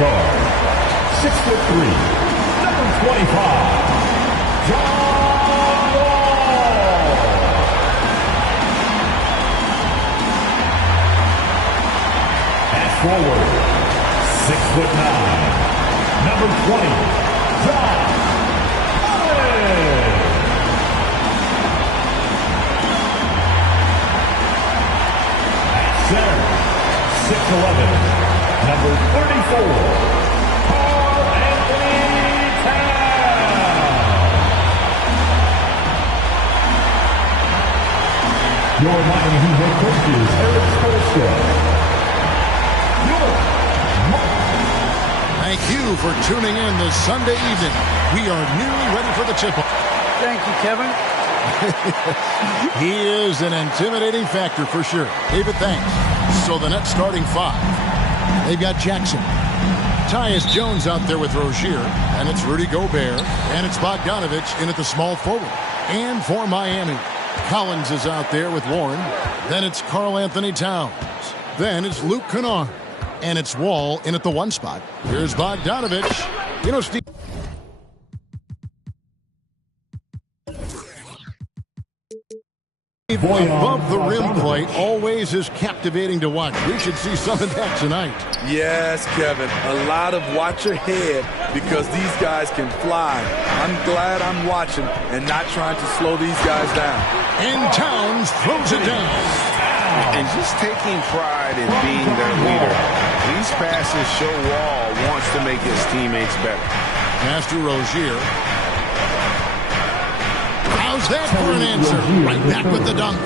guard, 6'3", number 25, John Wall. Pass forward, 6'9", number 20, John Madden. At center, 6'11", number 34, your Miami Heat head coach is Eric Spoelstra. Thank you for tuning in this Sunday evening. We are nearly ready for the tip-off. Thank you, Kevin. He is an intimidating factor for sure. David, thanks. So the Nets starting five. They've got Jackson. Tyus Jones out there with Rozier. And it's Rudy Gobert. And it's Bogdanovich in at the small forward. And for Miami, Collins is out there with Warren. Then it's Karl Anthony Towns. Then it's Luke Kennard. And it's Wall in at the one spot. Here's Bogdanovich. You know, Steve. Above the rim play always is captivating to watch. We should see some of that tonight. Yes, Kevin. A lot of watch ahead because these guys can fly. I'm glad I'm watching and not trying to slow these guys down. And Towns throws it down. And just taking pride in being their leader. These passes show Wall wants to make his teammates better. Pass to Rozier. How's that for an answer? Right back with the dunk.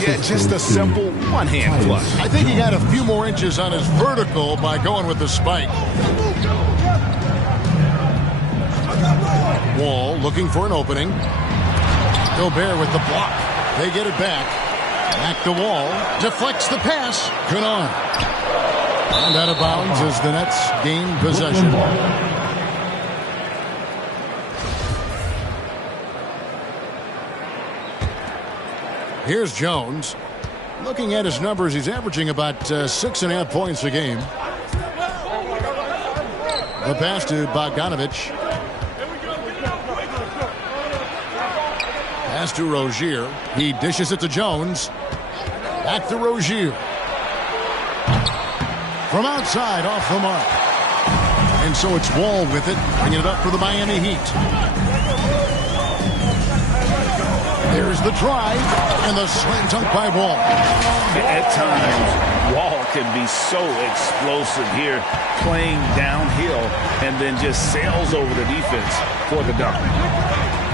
Yeah, just a simple one-hand flush. I think he got a few more inches on his vertical by going with the spike. Wall looking for an opening. Gobert with the block. They get it back. Back to Wall. Deflects the pass. Kennard. And out of bounds as the Nets gain possession. Here's Jones. Looking at his numbers, he's averaging about 6.5 points a game. The pass to Bogdanovich. Pass to Rozier. He dishes it to Jones. Back to Rozier. From outside, off the mark. And so it's Wall with it, bringing it up for the Miami Heat. There's the drive and the slam dunk by Wall. At times, Wall can be so explosive here, playing downhill, and then just sails over the defense for the dunk.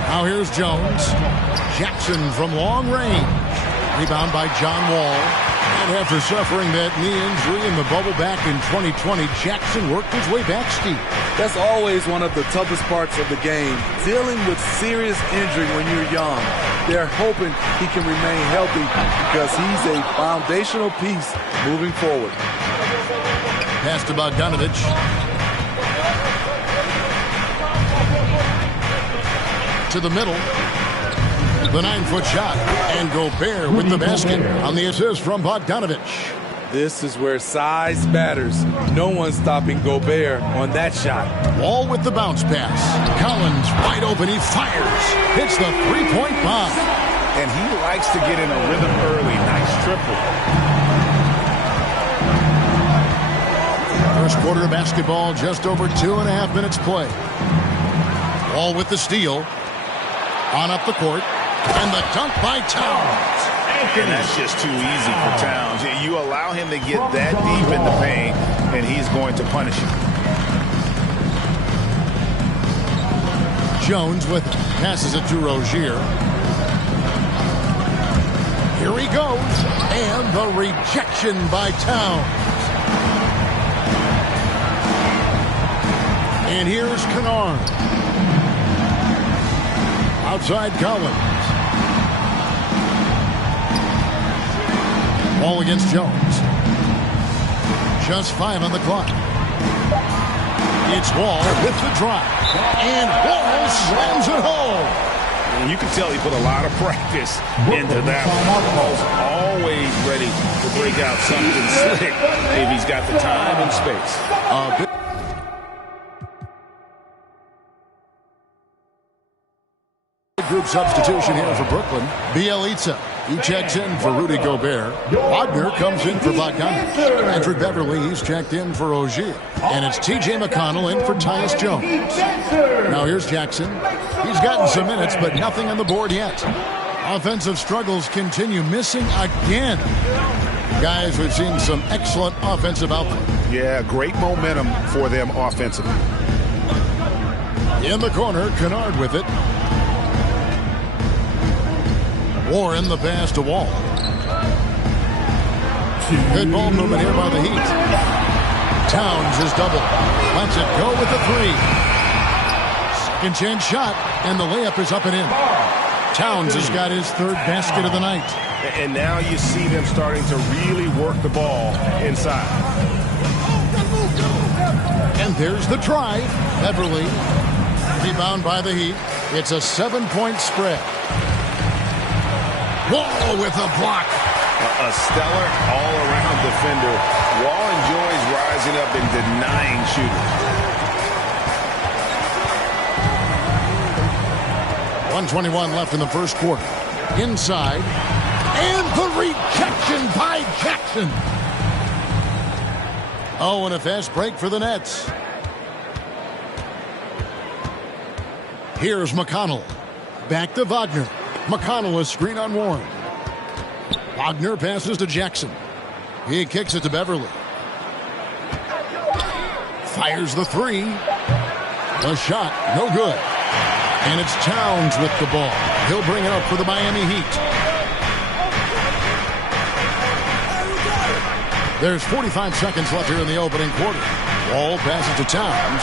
Now here's Jones. Jackson from long range. Rebound by John Wall. And after suffering that knee injury in the bubble back in 2020, Jackson worked his way back steep. That's always one of the toughest parts of the game, dealing with serious injury when you're young. They're hoping he can remain healthy because he's a foundational piece moving forward. Pass to Bogdanovich. To the middle. The 9-foot shot. And Gobert with the basket on the assist from Bogdanovich. This is where size matters. No one's stopping Gobert on that shot. Wall with the bounce pass. Collins wide open. He fires. Hits the three-point bomb. And he likes to get in a rhythm early. Nice triple. First quarter of basketball, just over 2.5 minutes play. Wall with the steal. On up the court. And the dunk by Towns. And that's just too easy for Towns. You allow him to get that deep in the paint, and he's going to punish you. Jones with passes it to Rozier. Here he goes. And the rejection by Towns. And here's Kennard. Outside Collins. Ball against Jones. Just 5 on the clock. It's Wall with the drive. And Wall slams it home. And you can tell he put a lot of practice into that one. Wall's always ready to break out something slick if he's got the time and space. big group substitution here for Brooklyn. Bielitsa, he checks in for Rudy Gobert. Wagner comes in for Bogdanovich. Andrew Beverly, he's checked in for Rozier. And it's T.J. McConnell in for Tyus Jones. Now here's Jackson. He's gotten some minutes, but nothing on the board yet. Offensive struggles continue, missing again. Guys, we've seen some excellent offensive output. Yeah, great momentum for them offensively. In the corner, Kennard with it. Warren the pass to Wall. Good ball movement here by the Heat. Towns is double. Lets it go with the three. Second chance shot, and the layup is up and in. Towns has got his third basket of the night. And now you see them starting to really work the ball inside. And there's the try. Beverly, rebound by the Heat. It's a 7-point spread. Wall with a block. A stellar all-around defender. Wall enjoys rising up and denying shooters. 1:21 left in the first quarter. Inside. And the rejection by Jackson. Oh, and a fast break for the Nets. Here's McConnell. Back to Wagner. McConnell is screen on Warren. Wagner passes to Jackson. He kicks it to Beverly. Fires the three. The shot, no good. And it's Towns with the ball. He'll bring it up for the Miami Heat. There's 45 seconds left here in the opening quarter. Wall passes to Towns.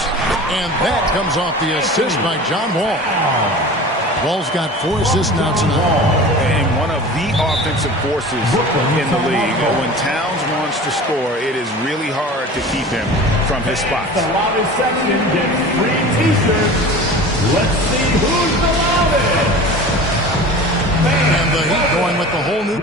And that comes off the assist by John Wall. Wall's got 4 assists now tonight. And one of the offensive forces in the league. When Towns wants to score, it is really hard to keep him from his spots. The loudest section gets free t-shirts. Let's see who's the loudest. And the Heat going with the whole new...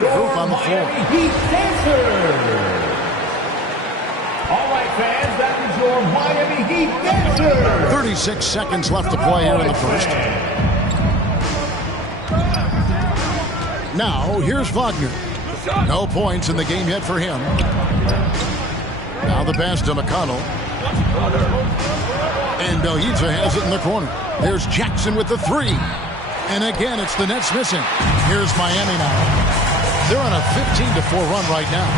group on the floor. Heat dancers. All right, fans, that is your Miami Heat dancers. 36 seconds left to play here in the first. Now, here's Wagner. No points in the game yet for him. Now the pass to McConnell. And Bielitsa has it in the corner. There's Jackson with the three. And again, it's the Nets missing. Here's Miami now. They're on a 15-4 run right now.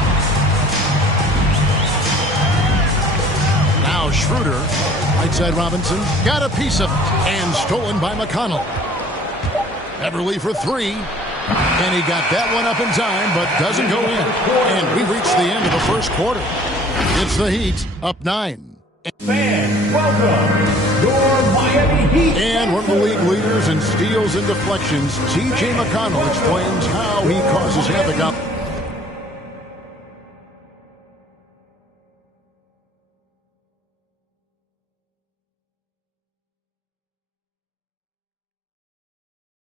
Now Schroeder, right side Robinson, got a piece of it, and stolen by McConnell. Beverly for three, and he got that one up in time, but doesn't go in. And we reached the end of the first quarter. It's the Heat, up 9. Fans, welcome your Miami Heat. And one of the league leaders in steals and deflections, T.J. McConnell explains how he causes havoc up.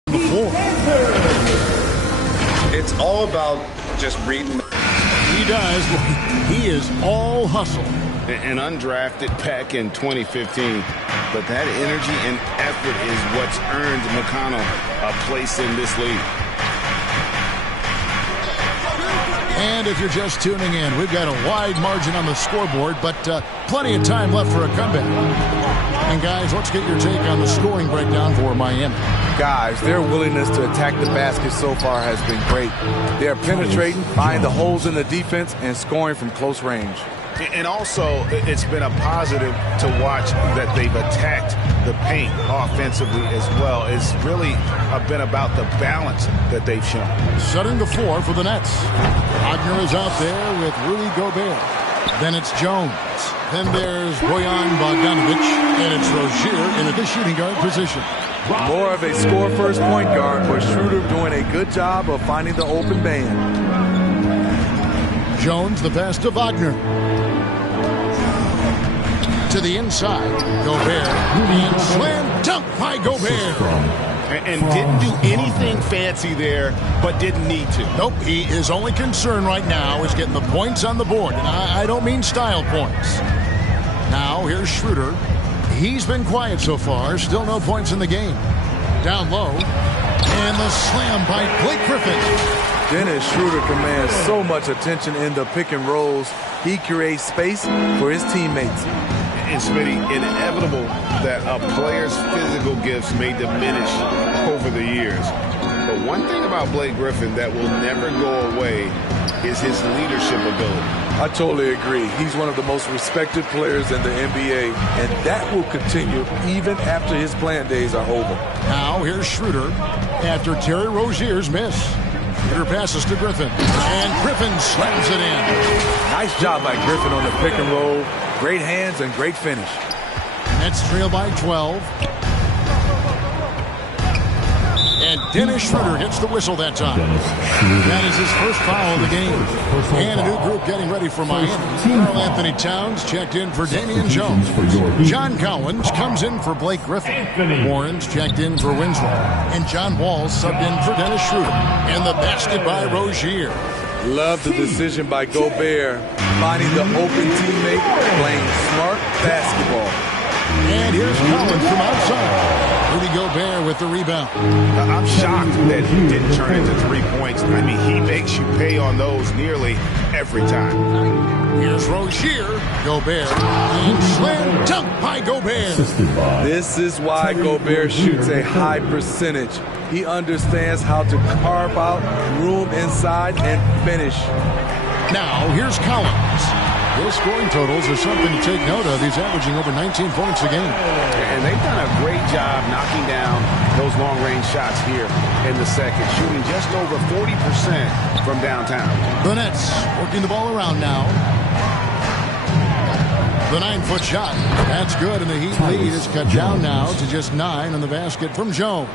The floor. It's all about just reading. He does. He is all hustle. An undrafted back in 2015, but that energy and effort is what's earned McConnell a place in this league. And if you're just tuning in, we've got a wide margin on the scoreboard, but plenty of time left for a comeback. And guys, let's get your take on the scoring breakdown for Miami. Guys, their willingness to attack the basket so far has been great. They're penetrating, finding the holes in the defense, and scoring from close range. And also, it's been a positive to watch that they've attacked the paint offensively as well. It's really been about the balance that they've shown. Setting the floor for the Nets. Wagner is out there with Rudy Gobert. Then it's Jones. Then there's Bojan Bogdanovich. And it's Rozier in the shooting guard position. More of a score-first point guard, but Schroeder doing a good job of finding the open man. Jones, the pass to Wagner. To the inside. Gobert. And slam dunk by Gobert. And didn't do anything fancy there, but didn't need to. Nope, his only concern right now is getting the points on the board. And I don't mean style points. Now, here's Schroeder. He's been quiet so far. Still no points in the game. Down low. And the slam by Blake Griffin. Dennis Schroeder commands so much attention in the pick and rolls. He creates space for his teammates. And Smitty, inevitable that a player's physical gifts may diminish over the years. But one thing about Blake Griffin that will never go away is his leadership ability. I totally agree. He's one of the most respected players in the NBA, and that will continue even after his playing days are over. Now here's Schroeder after Terry Rozier's miss. Schroeder passes to Griffin, and Griffin slams it in. Nice job by Griffin on the pick and roll. Great hands and great finish. Nets trail by 12. And Dennis Schroeder hits the whistle that time. That is his first foul of the game. And a new group getting ready for Miami. Karl Anthony Towns checked in for Damian Jones. John Collins comes in for Blake Griffin. Warren's checked in for Winslow. And John Wall subbed in for Dennis Schroeder. And the basket by Rozier. Love the decision by Gobert, finding the open teammate, playing smart basketball. And here's Collins from outside. Rudy Gobert with the rebound. I'm shocked that he didn't turn into 3 points. I mean, he makes you pay on those nearly every time. Here's Rozier. Gobert. And slam dunk by Gobert. This is why Gobert shoots a high percentage. He understands how to carve out room inside and finish. Now, here's Collins. His scoring totals are something to take note of. He's averaging over 19 points a game. And they've done a great job knocking down those long-range shots here in the second, shooting just over 40% from downtown. The Nets working the ball around now. The 9-foot shot. That's good, and the Heat lead is cut down now to just 9 on the basket from Jones.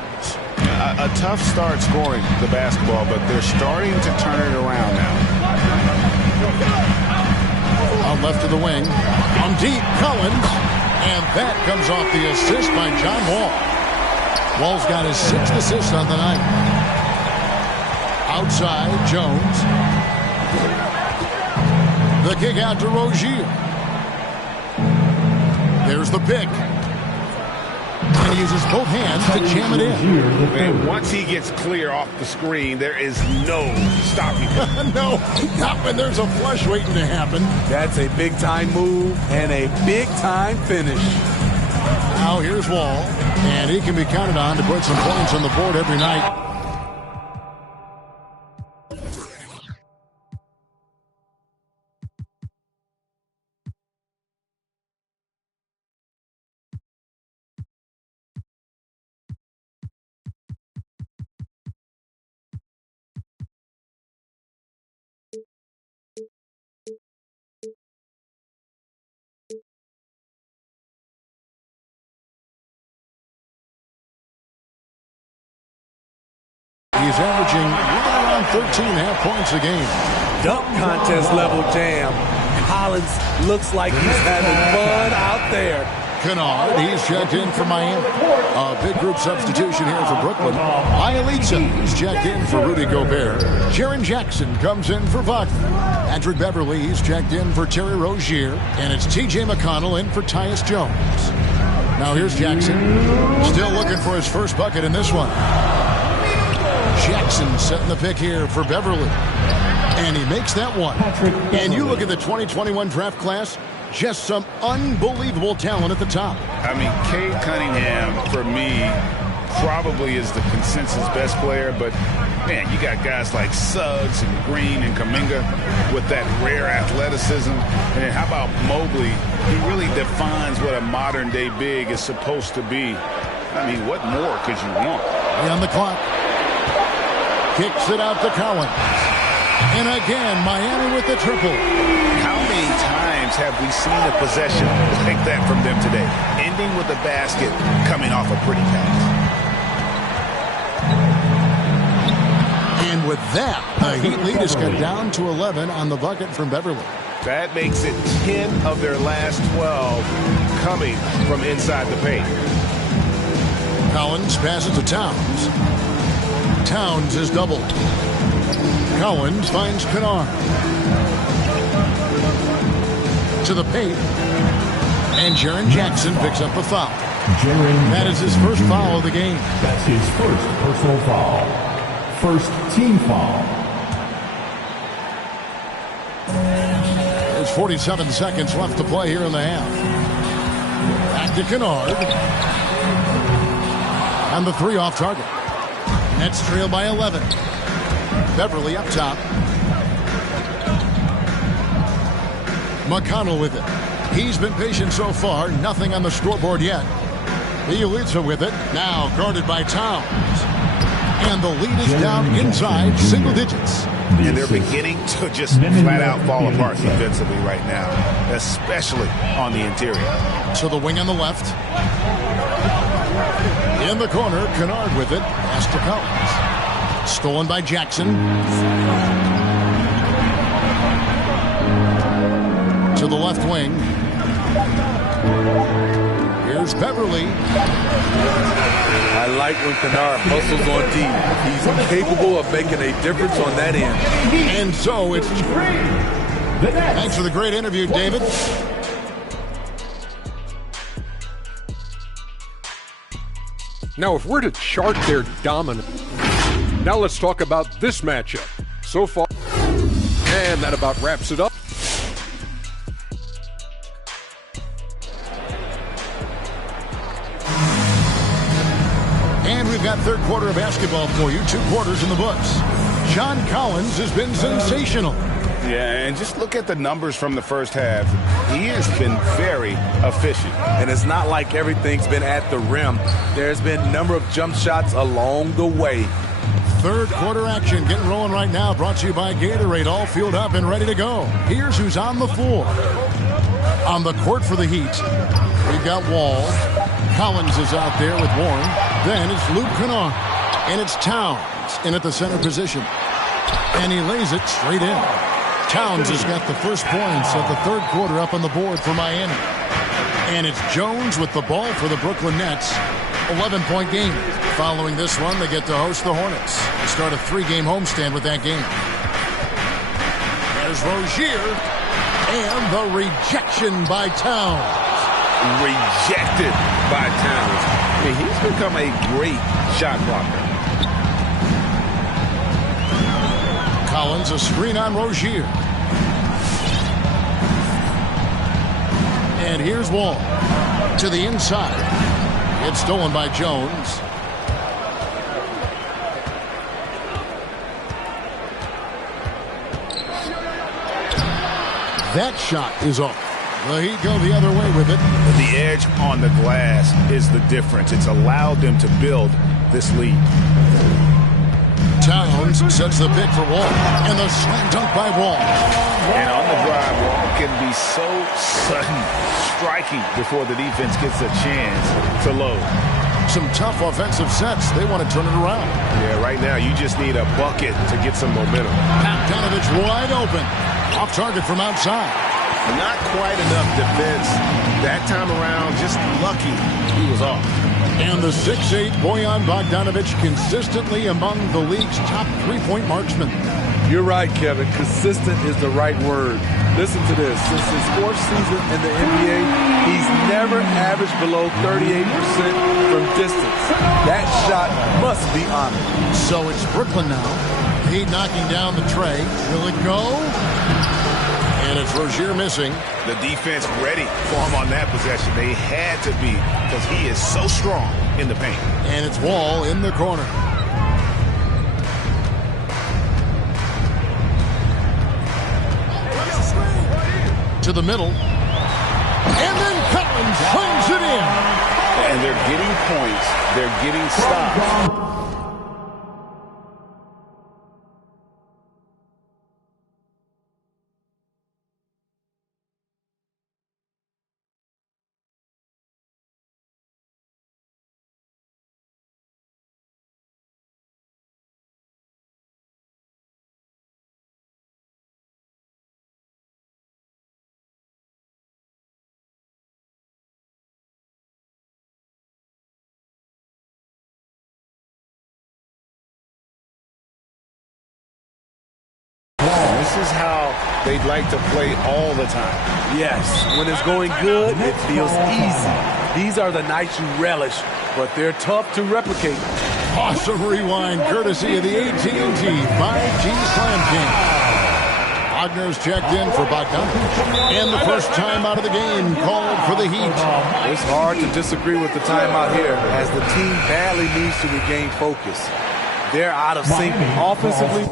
A tough start scoring the basketball, but they're starting to turn it around now. Out left to the wing. On deep, Collins. And that comes off the assist by John Wall. Wall's got his 6th assist on the night. Outside, Jones. The kick out to Rozier. There's the pick. And he uses both hands to jam it in. And once he gets clear off the screen, there is no stopping him. No, not when there's a flush waiting to happen. That's a big-time move and a big-time finish. Now here's Wall. And he can be counted on to put some points on the board every night. He's averaging right around 13.5 points a game. Dunk contest level jam. Collins looks like he's having fun out there. Kennard, he's checked in for Miami. A big group substitution here for Brooklyn. Ielitsa is checked in for Rudy Gobert. Jaren Jackson comes in for Wagner. Patrick Beverly, he's checked in for Terry Rozier. And it's T.J. McConnell in for Tyus Jones. Now here's Jackson. Still looking for his first bucket in this one. Jackson setting the pick here for Beverly. And he makes that one. And you look at the 2021 draft class, just some unbelievable talent at the top. I mean, Cade Cunningham, for me, probably is the consensus best player. But, man, you got guys like Suggs and Green and Kuminga with that rare athleticism. And then how about Mobley? He really defines what a modern-day big is supposed to be. I mean, what more could you want? On the clock. Kicks it out to Collins. And again, Miami with the triple. How many times have we seen a possession like that from them today? Ending with a basket coming off a pretty pass. And with that, the Heat lead is cut down to 11 on the bucket from Beverly. That makes it 10 of their last 12 coming from inside the paint. Collins passes to Towns. Towns is doubled. Collins finds Kennard. To the paint. And Jaren Jackson picks up a foul. That is his first foul of the game. That's his first personal foul. First team foul. There's 47 seconds left to play here in the half. Back to Kennard. And the three off target. Nets trail by 11. Beverly up top. McConnell with it. He's been patient so far. Nothing on the scoreboard yet. He leads it with it. Now guarded by Towns. And the lead is down inside single digits. And they're beginning to just flat out fall apart defensively right now, especially on the interior. To the wing on the left. In the corner, Kennard with it. Pass to Collins. Stolen by Jackson. To the left wing. Here's Beverly. I like when Kennard hustles on D. He's capable of making a difference on that end. And so it's... Thanks for the great interview, David. Now, if we're to chart their dominance, now let's talk about this matchup so far. And that about wraps it up. And we've got third quarter of basketball for you. 2 quarters in the books. John Collins has been sensational. Yeah, and just look at the numbers from the first half. He has been very efficient. And it's not like everything's been at the rim. There's been a number of jump shots along the way. Third quarter action getting rolling right now. Brought to you by Gatorade. All fueled up and ready to go. Here's who's on the floor. On the court for the Heat, we've got Wall. Collins is out there with Warren. Then it's Luke Kennard. And it's Towns in at the center position. And he lays it straight in. Towns has got the first points of the third quarter up on the board for Miami. And it's Jones with the ball for the Brooklyn Nets. 11-point game. Following this one, they get to host the Hornets. Start a 3-game homestand with that game. There's Rozier. And the rejection by Towns. Rejected by Towns. I mean, he's become a great shot blocker. Collins, a screen on Rozier. And here's Wall. To the inside. It's stolen by Jones. That shot is off. The Heat go the other way with it. The edge on the glass is the difference. It's allowed them to build this lead. Towns sets the pick for Wall. And the slam dunk by Wall. And on the drive, Wall can be so sudden, striking before the defense gets a chance to load. Some tough offensive sets. They want to turn it around. Yeah, right now you just need a bucket to get some momentum. Bogdanovich wide open. Off target from outside. Not quite enough defense that time around. Just lucky he was off. And the 6'8" Bojan Bogdanovich consistently among the league's top three-point marksmen. You're right, Kevin. Consistent is the right word. Listen to this. Since his fourth season in the NBA, he's never averaged below 38% from distance. That shot must be honored. So it's Brooklyn now. Heat knocking down the tray. Will it go? And it's Rozier missing. The defense ready for him on that possession. They had to be because he is so strong in the paint. And it's Wall in the corner. To the middle. And then Collins slings it in. And they're getting points. They're getting stops. is how they'd like to play all the time. Yes, when it's going good, it feels easy. These are the nights you relish, but they're tough to replicate. Awesome rewind courtesy of the AT&T 5G Slam King. Wagner's checked in for Bogdanovich. And the first time out of the game called for the Heat. It's hard to disagree with the timeout here as the team badly needs to regain focus. They're out of sync offensively.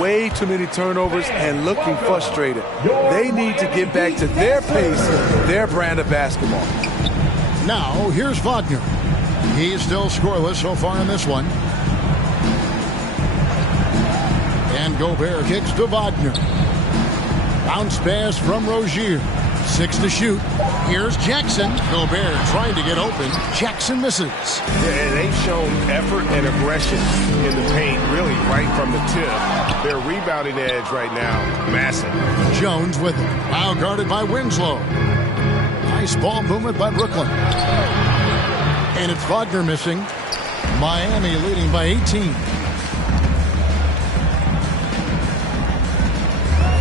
Way too many turnovers and looking frustrated. They need to get back to their pace, their brand of basketball. Now, here's Wagner. He's still scoreless so far in this one. And Gobert kicks to Wagner. Bounce pass from Rozier. 6 to shoot. Here's Jackson. Gobert trying to get open. Jackson misses. Yeah, they've shown effort and aggression in the paint, really right from the tip. Their rebounding edge right now, massive. Jones with it. Now guarded by Winslow. Nice ball movement by Brooklyn. And it's Wagner missing. Miami leading by 18.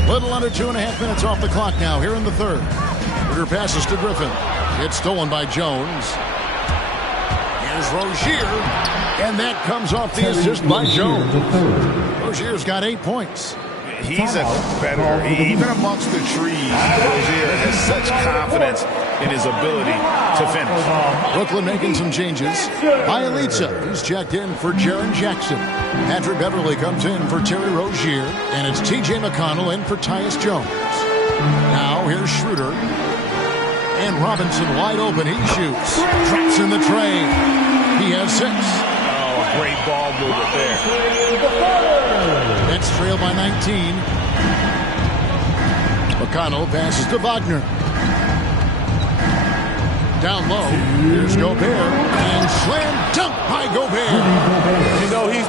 Little under 2.5 minutes off the clock now here in the third. Ritter passes to Griffin. It's stolen by Jones. Here's Rozier. And that comes off the assist by Jones. Rozier's got 8 points. He's a competitor. Even amongst the trees, Rozier has such confidence in his ability to finish. Brooklyn making some changes. Bielitsa, he's checked in for Jaren Jackson. Patrick Beverly comes in for Terry Rozier. And it's T.J. McConnell in for Tyus Jones. Now here's Schroeder. And Robinson wide open. He shoots. Drops in the tray. He has 6. Oh, great ball movement there. Nets trail by 19. McConnell passes to Wagner. Down low. Here's Gobert. And slam dunk by Gobert. You know, he's...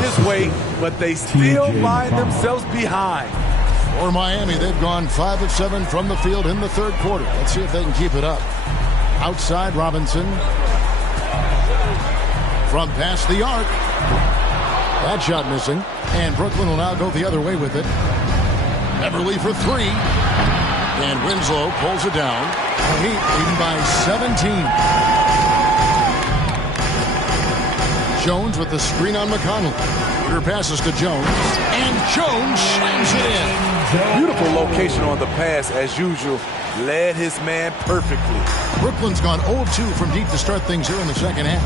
his way, but they still find themselves behind. For Miami, they've gone 5 of 7 from the field in the third quarter. Let's see if they can keep it up. Outside Robinson. From past the arc. That shot missing. And Brooklyn will now go the other way with it. Beverly for 3. And Winslow pulls it down. Heat leading by 17. Jones with the screen on McConnell. Peter passes to Jones. And Jones slams it in. Beautiful location on the pass as usual. Led his man perfectly. Brooklyn's gone 0 of 2 from deep to start things here in the second half.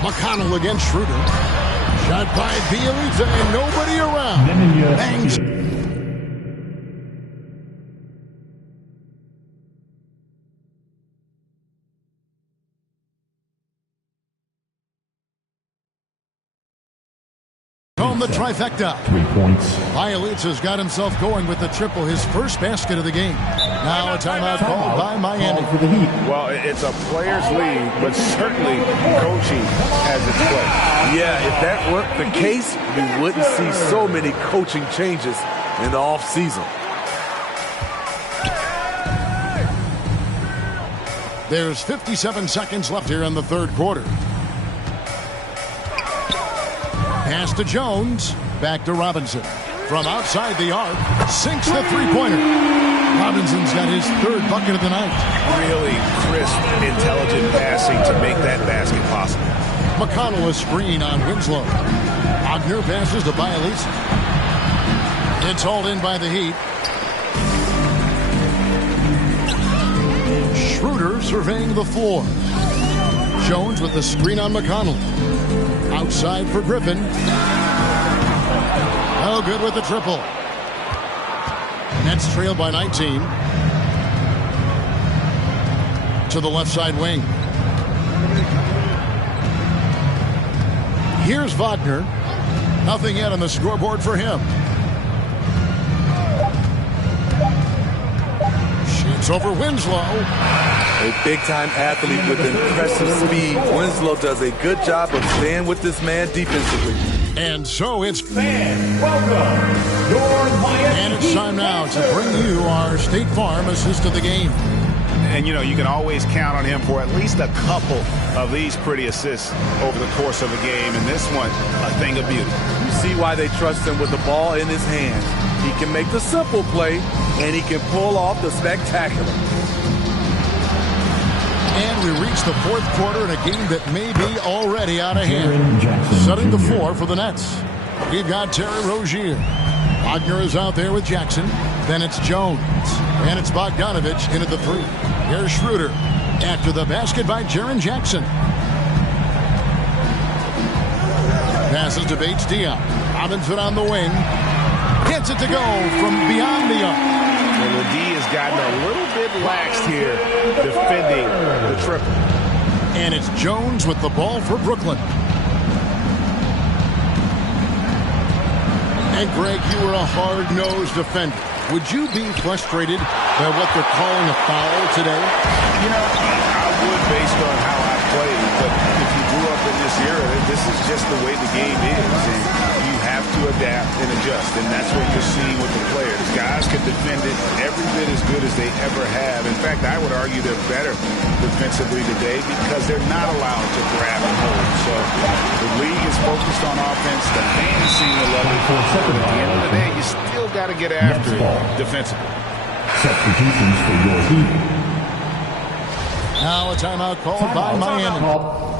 McConnell against Schroeder. Shot by Bielitsa and nobody around. Bangs. On the trifecta. 3 points. Bielitsa's got himself going with the triple, his first basket of the game. Now a timeout called by Miami. For the Heat. Well, it's a players' league, but certainly coaching has its place. Yeah, if that weren't the case, you wouldn't see so many coaching changes in the offseason. There's 57 seconds left here in the third quarter. Pass to Jones. Back to Robinson. From outside the arc. Sinks the three-pointer. Robinson's got his third bucket of the night. Really crisp, intelligent passing to make that basket possible. McConnell a screen on Winslow. Wagner passes to Bielitsa. It's hauled in by the Heat. Schroeder surveying the floor. Jones with the screen on McConnell. Outside for Griffin. Oh, good with the triple. Nets trail by 19. To the left side wing. Here's Wagner. Nothing yet on the scoreboard for him. Shoots over Winslow. A big-time athlete with impressive speed. Winslow does a good job of staying with this man defensively. And so it's Welcome, your Miami and it's time now to bring you our State Farm assist of the game. And, you know, you can always count on him for at least a couple of these pretty assists over the course of a game. And this one, a thing of beauty. You see why they trust him with the ball in his hand. He can make the simple play, and he can pull off the spectacular. And we reach the fourth quarter in a game that may be already out of hand. Setting the floor for the Nets. We've got Terry Rozier. Wagner is out there with Jackson. Then it's Jones. And it's Bogdanovich into the three. Here's Schroeder. After the basket by Jaren Jackson. Passes to Bates Diop. Robinson on the wing. Gets it to go from beyond the arc. And the D has gotten a little bit laxed here defending the triple. And it's Jones with the ball for Brooklyn. And Greg, you were a hard-nosed defender. Would you be frustrated by what they're calling a foul today? You know, I would based on how I played, but if you grew up in this era, this is just the way the game is, and you have to adapt and adjust, and that's what you're seeing with the players. Guys can defend it every bit as good as they ever have. In fact, I would argue they're better defensively today because they're not allowed to grab and hold. So the league is focused on offense. The fans seem to love it, but at the end of the day, you still got to get after it defensively. Substitutions for your Heat. Now a timeout called by Miami.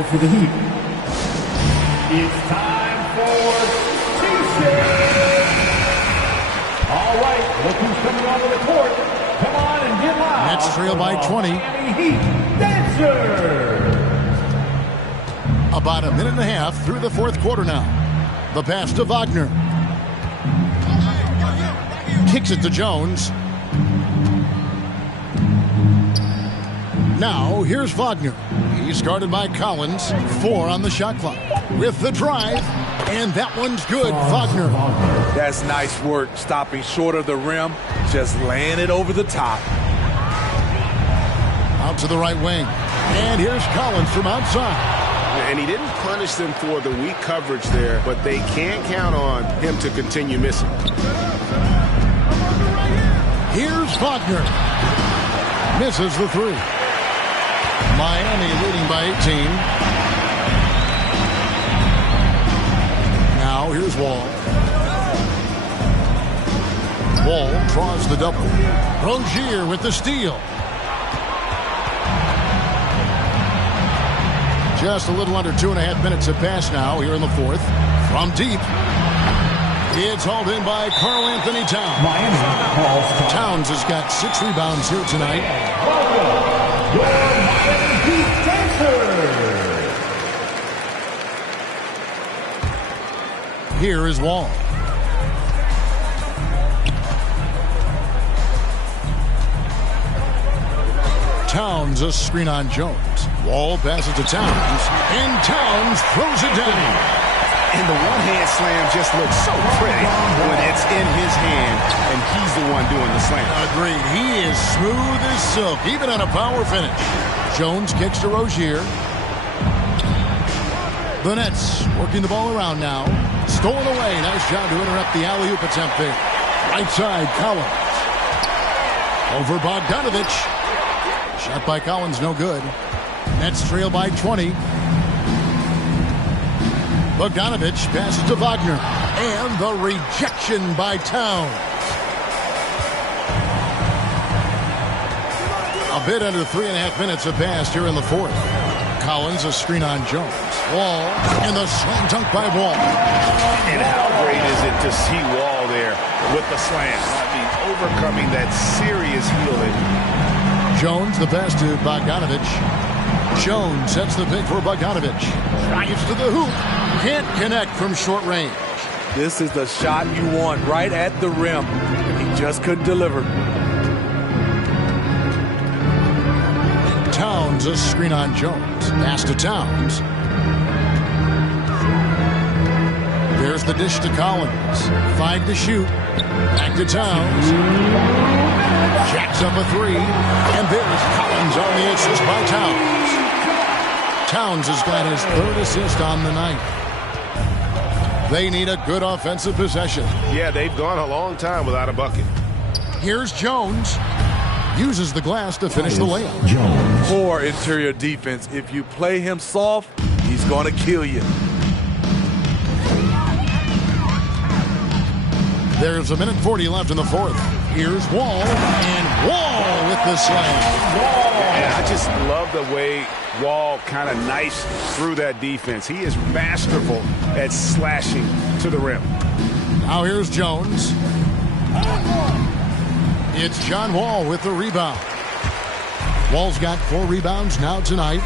For the Heat. It's time for T-shirt. All right, look who's coming onto the court. Come on and get loud. Nets trail by 20. Miami Heat Dancer. About a minute and a half through the fourth quarter now. The pass to Wagner. Kicks it to Jones. Now, here's Wagner. He's guarded by Collins. 4 on the shot clock. With the drive, and that one's good. Wagner. That's nice work, stopping short of the rim, just laying it over the top. Out to the right wing. And here's Collins from outside. And he didn't punish them for the weak coverage there, but they can't count on him to continue missing. Here's Wagner. Misses the 3. Miami leading by 18. Now here's Wall. Wall draws the double. Rozier with the steal. Just a little under 2.5 minutes have passed now here in the fourth. From deep. It's hauled in by Karl Anthony Towns. Towns has got 6 rebounds here tonight. Welcome, your Miami Heat Dancer. Here is Wall. Towns a screen on Jones. Wall passes to Towns, and Towns throws it down. And the one-hand slam just looks so pretty when it's in his hand, and he's the one doing the slam. Agreed. He is smooth as silk, even on a power finish. Jones kicks to Rozier. The Nets working the ball around now. Stolen away. Nice job to interrupt the alley-oop attempt there. Right side, Collins. Over Bogdanovich. Shot by Collins, no good. Nets trail by 20. Bogdanovich passes to Wagner. And the rejection by Towns. A bit under 3.5 minutes have passed here in the fourth. Collins a screen on Jones. Wall and the slam dunk by Wall. And how great is it to see Wall there with the slam? I mean, overcoming that serious healing. Jones the pass to Bogdanovich. Jones sets the pick for Bogdanovich. Drives to the hoop. Can't connect from short range. This is the shot you want right at the rim. He just couldn't deliver. Towns a screen on Jones. Pass to Towns. There's the dish to Collins. 5 to shoot. Back to Towns. Jacks up a 3. And there's Collins on the assist by Towns. Towns has got his 3rd assist on the night. They need a good offensive possession. Yeah, they've gone a long time without a bucket. Here's Jones. Uses the glass to finish the layup. Poor interior defense. If you play him soft, he's going to kill you. There's 1:40 left in the fourth. Here's Wall, and Wall with the slam. And I just love the way Wall kind of knifes through that defense. He is masterful at slashing to the rim. Now here's Jones. It's John Wall with the rebound. Wall's got 4 rebounds now tonight.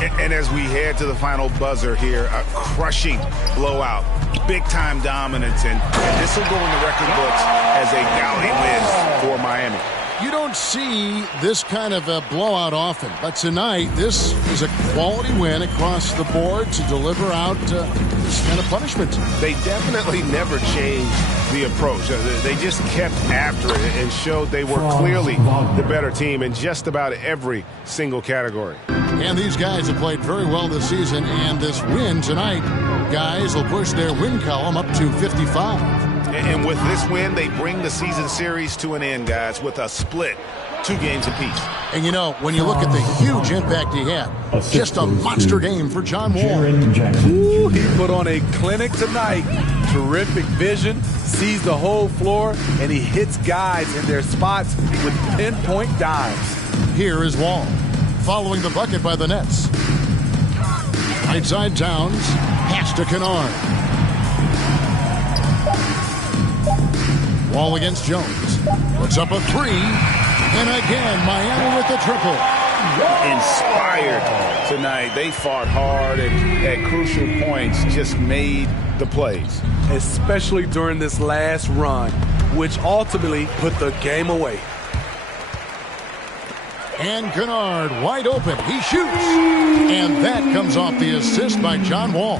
And as we head to the final buzzer here, a crushing blowout, big-time dominance, and this will go in the record books as a gaudy win for Miami. You don't see this kind of a blowout often, but tonight this is a quality win across the board to deliver out this kind of punishment. They definitely never changed the approach. They just kept after it and showed they were clearly the better team in just about every single category. And these guys have played very well this season, and this win tonight, guys, will push their win column up to 55. And with this win, they bring the season series to an end, guys, with a split, 2 games apiece. And, you know, when you look at the huge impact he had, just a monster game for John Wall. Ooh, he put on a clinic tonight. Terrific vision, sees the whole floor, and he hits guys in their spots with pinpoint dives. Here is Wall, following the bucket by the Nets. Right side Towns. Pass to Kennard. Wall against Jones. Puts up a three. And again, Miami with the triple. Inspired tonight. They fought hard and at crucial points just made the plays. Especially during this last run, which ultimately put the game away. And Kennard wide open. He shoots. And that comes off the assist by John Wall.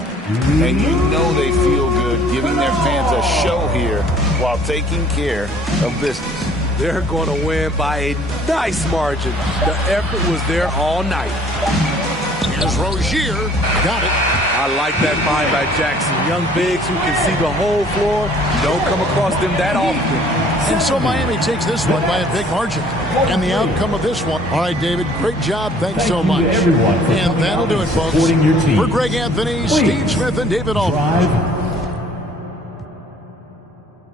And you know they feel good giving their fans a show here while taking care of business. They're going to win by a nice margin. The effort was there all night. Here's Rozier. Got it. I like that find by Jackson. Young bigs who can see the whole floor. Don't come across them that often. And so Miami takes this one by a big margin. And the outcome of this one. All right, David, great job. Thanks so much. And that'll do it, folks. For Greg Anthony, Steve Smith, and David Aldridge.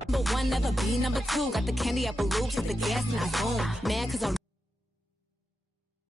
Number one, never be number two. Got the candy apple loops with the gas and I boom. Mad cause I'm